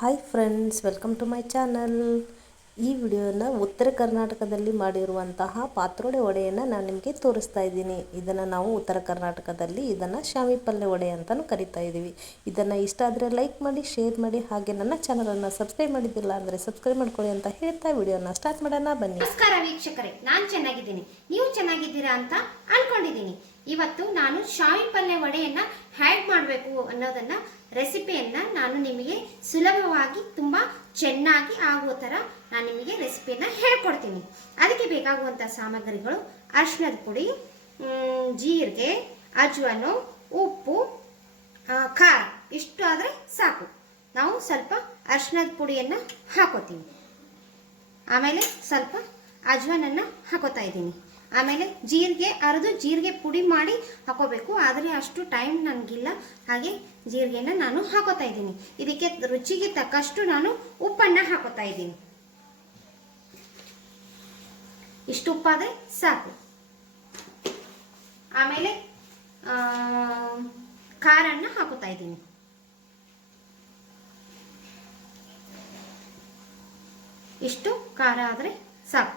Hi friends, welcome to my channel. ಈ ವಿಡಿಯೋನ ಉತ್ತರ ಕರ್ನಾಟಕದಲ್ಲಿ ಮಾಡಿರುವಂತಹ ಪಾತ್ರೋಡೆ ವಡೆಯನ್ನು ನಾನು ನಿಮಗೆ ತೋರಿಸ್ತಾ ಇದ್ದೀನಿ. ಇದನ್ನು ನಾವು ಉತ್ತರ ಕರ್ನಾಟಕದಲ್ಲಿ ಇದನ್ನು ಶಾವಿ ಪಲ್ಯ ವಡೆ ಅಂತಲೂ ಕರಿತಾ ಇದ್ದೀವಿ. ಇದನ್ನು ಇಷ್ಟ ಆದರೆ ಲೈಕ್ ಮಾಡಿ, ಶೇರ್ ಮಾಡಿ, ಹಾಗೆ ನನ್ನ ಚಾನಲನ್ನು ಸಬ್ಸ್ಕ್ರೈಬ್ ಮಾಡಿದ್ದಿಲ್ಲ ಅಂದರೆ ಸಬ್ಸ್ಕ್ರೈಬ್ ಮಾಡ್ಕೊಳ್ಳಿ ಅಂತ ಹೇಳ್ತಾ ವಿಡಿಯೋನ ಸ್ಟಾರ್ಟ್ ಮಾಡೋಣ ಬನ್ನಿ. ನಮಸ್ಕಾರ ವೀಕ್ಷಕರೇ, ನಾನು ಚೆನ್ನಾಗಿದ್ದೀನಿ, ನೀವು ಚೆನ್ನಾಗಿದ್ದೀರಾ ಅಂತ ಅನ್ಕೊಂಡಿದ್ದೀನಿ. ಇವತ್ತು ನಾನು ಶಾವಿ ಪಲ್ಯ ವಡೆಯನ್ನ ಹೇಗೆ ಮಾಡಬೇಕು ಅನ್ನೋದನ್ನ ರೆಸಿಪಿಯನ್ನ ನಾನು ನಿಮಗೆ ಸುಲಭವಾಗಿ ತುಂಬಾ ಚೆನ್ನಾಗಿ ಆಗುವ ತರ ನಾನು ನಿಮಗೆ ರೆಸಿಪಿಯನ್ನ ಹೇಳ್ಕೊಡ್ತೀನಿ. ಅದಕ್ಕೆ ಬೇಕಾಗುವಂತ ಸಾಮಗ್ರಿಗಳು: ಅರಿಶಿಣದ ಪುಡಿ, ಜೀರಿಗೆ, ಅಜ್ವಾನು, ಉಪ್ಪು, ಖಾರ. ಇಷ್ಟು ಆದ್ರೆ ಸಾಕು. ನಾವು ಸ್ವಲ್ಪ ಅರಿಶಿಣದ ಪುಡಿಯನ್ನ ಹಾಕೋತೀವಿ, ಆಮೇಲೆ ಸ್ವಲ್ಪ ಅಜ್ವಾನನ್ನ ಹಾಕೋತಾ ಇದ್ದೀನಿ, ಆಮೇಲೆ ಜೀರಿಗೆ ಅರೆದು ಜೀರಿಗೆ ಪುಡಿ ಮಾಡಿ ಹಾಕೋಬೇಕು. ಆದರೆ ಅಷ್ಟು ಟೈಮ್ ನನಗಿಲ್ಲ, ಹಾಗೆ ಜೀರಿಗೆನ ನಾನು ಹಾಕೋತಾ ಇದ್ದೀನಿ. ಇದಕ್ಕೆ ರುಚಿಗೆ ತಕ್ಕಷ್ಟು ನಾನು ಉಪ್ಪನ್ನ ಹಾಕೋತಾ ಇದ್ದೀನಿ. ಇಷ್ಟು ಉಪ್ಪಾದ್ರೆ ಸಾಕು. ಆಮೇಲೆ ಖಾರನ್ನ ಹಾಕೋತಾ ಇದ್ದೀನಿ. ಇಷ್ಟು ಖಾರ ಆದ್ರೆ ಸಾಕು.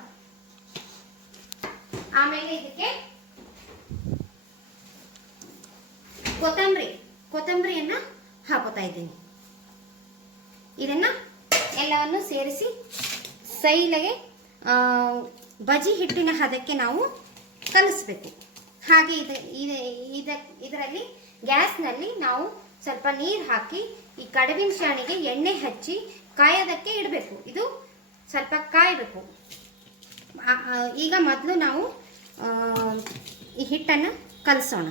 ಆಮೇಲೆ ಇದಕ್ಕೆ ಕೊತ್ತಂಬರಿಯನ್ನ ಹಾಕೋತಾ ಇದ್ದೀನಿ. ಇದನ್ನ ಎಲ್ಲವನ್ನು ಸೇರಿಸಿ ಸೈಲೆಗೆ ಬಜಿ ಹಿಟ್ಟಿನ ಹದಕ್ಕೆ ನಾವು ಕಲಿಸ್ಬೇಕು. ಹಾಗೆ ಇದರಲ್ಲಿ ಗ್ಯಾಸ್ನಲ್ಲಿ ನಾವು ಸ್ವಲ್ಪ ನೀರು ಹಾಕಿ ಈ ಕಡಬಿನ ಶಾಣಿಗೆ ಎಣ್ಣೆ ಹಚ್ಚಿ ಕಾಯೋದಕ್ಕೆ ಇಡಬೇಕು. ಇದು ಸ್ವಲ್ಪ ಕಾಯಬೇಕು. ಈಗ ಮೊದಲು ನಾವು ಈ ಹಿಟ್ಟನ್ನು ಕಲಸೋಣ.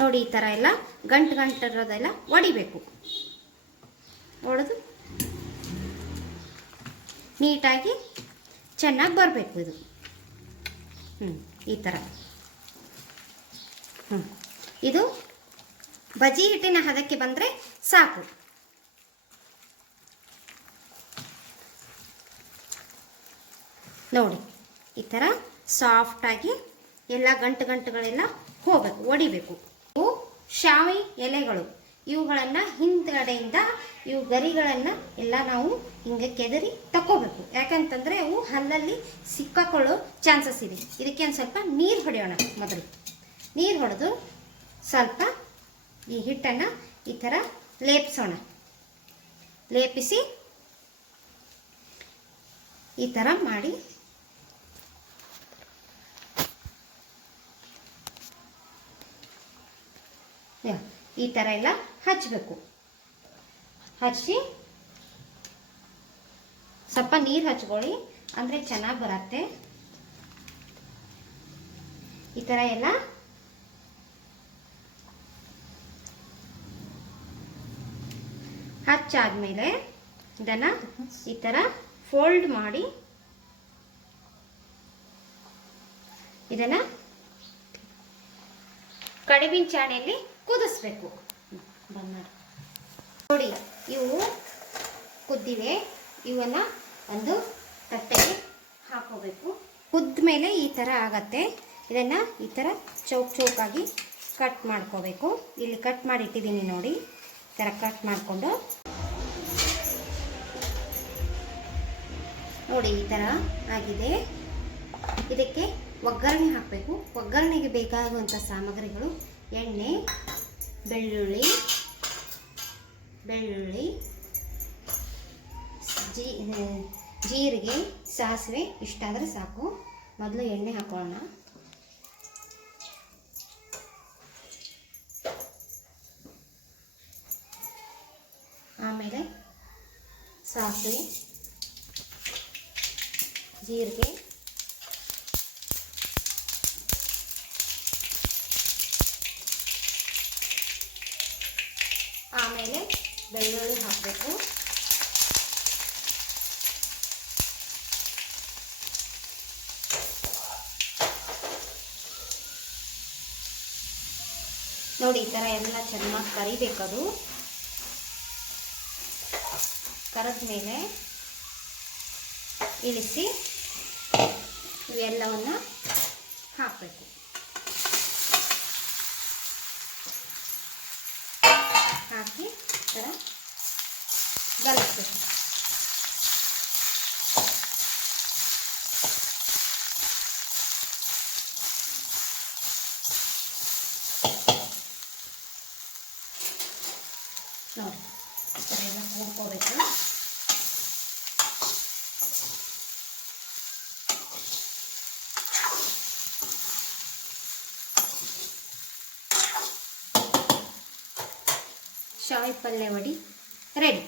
ನೋಡಿ, ಈ ಥರ ಎಲ್ಲ ಗಂಟು ಒಡಿಬೇಕು. ಒಡೆದು ನೀಟಾಗಿ ಚೆನ್ನಾಗಿ ಬರಬೇಕು ಇದು. ಈ ಥರ ಇದು ಬಜಿ ಹಿಟ್ಟಿನ ಹದಕ್ಕೆ ಬಂದರೆ ಸಾಕು. ನೋಡಿ, ಈ ಥರ ಸಾಫ್ಟಾಗಿ ಎಲ್ಲ ಗಂಟುಗಳೆಲ್ಲ ಹೋಗಬೇಕು, ಒಡಿಬೇಕು. ಇವು ಶಾವಿ ಎಲೆಗಳು. ಇವುಗಳನ್ನು ಹಿಂದ್ಗಡೆಯಿಂದ ಇವು ಗರಿಗಳನ್ನು ಎಲ್ಲ ನಾವು ಹಿಂಗೆ ಕೆದರಿ ತಕ್ಕೋಬೇಕು. ಯಾಕಂತಂದರೆ ಅವು ಹಲ್ಲಲ್ಲಿ ಸಿಕ್ಕಾಕೊಳ್ಳೋ ಚಾನ್ಸಸ್ ಇದೆ. ಇದಕ್ಕೆ ಒಂದು ಸ್ವಲ್ಪ ನೀರು ಹೊಡೆಯೋಣ. ಮೊದಲು ನೀರು ಹೊಡೆದು ಸ್ವಲ್ಪ ಈ ಹಿಟ್ಟನ್ನು ಈ ಥರ ಲೇಪಿಸೋಣ. ಲೇಪಿಸಿ ಈ ಥರ ಮಾಡಿ ಈ ಥರ ಎಲ್ಲ ಹಚ್ಚಬೇಕು. ಹಚ್ಚಿ ಸ್ವಲ್ಪ ನೀರು ಹಚ್ಕೊಳ್ಳಿ, ಅಂದರೆ ಚೆನ್ನಾಗಿ ಬರುತ್ತೆ. ಈ ಥರ ಎಲ್ಲ ಹಚ್ಚಾದ್ಮೇಲೆ ಇದನ್ನು ಈ ಥರ ಫೋಲ್ಡ್ ಮಾಡಿ ಇದನ್ನು ಕಡಬಿನ ಚಾಣೆಯಲ್ಲಿ ಕುದಿಸ್ಬೇಕು. ನೋಡಿ, ಇವು ಕುದ್ದಿವೆ. ಇವನ್ನ ಒಂದು ತಟ್ಟೆಗೆ ಹಾಕೋಬೇಕು. ಕುದ್ದ ಮೇಲೆ ಈ ಥರ ಆಗತ್ತೆ. ಇದನ್ನು ಈ ಥರ ಚೌಕಾಗಿ ಕಟ್ ಮಾಡ್ಕೋಬೇಕು. ಇಲ್ಲಿ ಕಟ್ ಮಾಡಿ ಇಟ್ಟಿದ್ದೀನಿ ನೋಡಿ. ಈ ಥರ ಕಟ್ ಮಾಡಿಕೊಂಡು ನೋಡಿ, ಈ ಥರ ಆಗಿದೆ. ಇದಕ್ಕೆ ಒಗ್ಗರಣೆ ಹಾಕಬೇಕು. ಒಗ್ಗರಣೆಗೆ ಬೇಕಾಗುವಂಥ ಸಾಮಗ್ರಿಗಳು: ಎಣ್ಣೆ, ಬೆಳ್ಳುಳ್ಳಿ, ಜೀರಿಗೆ, ಸಾಸಿವೆ. ಇಷ್ಟಾದರೆ ಸಾಕು. ಮೊದಲು ಎಣ್ಣೆ ಹಾಕೊಳ್ಳೋಣ. ಆಮೇಲೆ ಸಾಸಿವೆ, ಜೀರಿಗೆ, ಆಮೇಲೆ ಬೆಳ್ಳುಳ್ಳಿ ಹಾಕಬೇಕು. ನೋಡಿ, ಈ ಥರ ಎಲ್ಲ ಚೆನ್ನಾಗಿ ಕರಿಬೇಕದು. ಕರೆದ ಮೇಲೆ ಇಳಿಸಿ ಇವೆಲ್ಲವನ್ನು ಹಾಕಬೇಕು. ಹಾಕಿ ಥರ ಕಲಿಸ್ಬೇಕು. ನೋಡಿ ಸರಿಯಾಗಿ ಕೂಡ್ಕೋಬೇಕು. ಶಾವಿಗೆ ಪಲ್ಯ ವಡಿ ರೆಡಿ.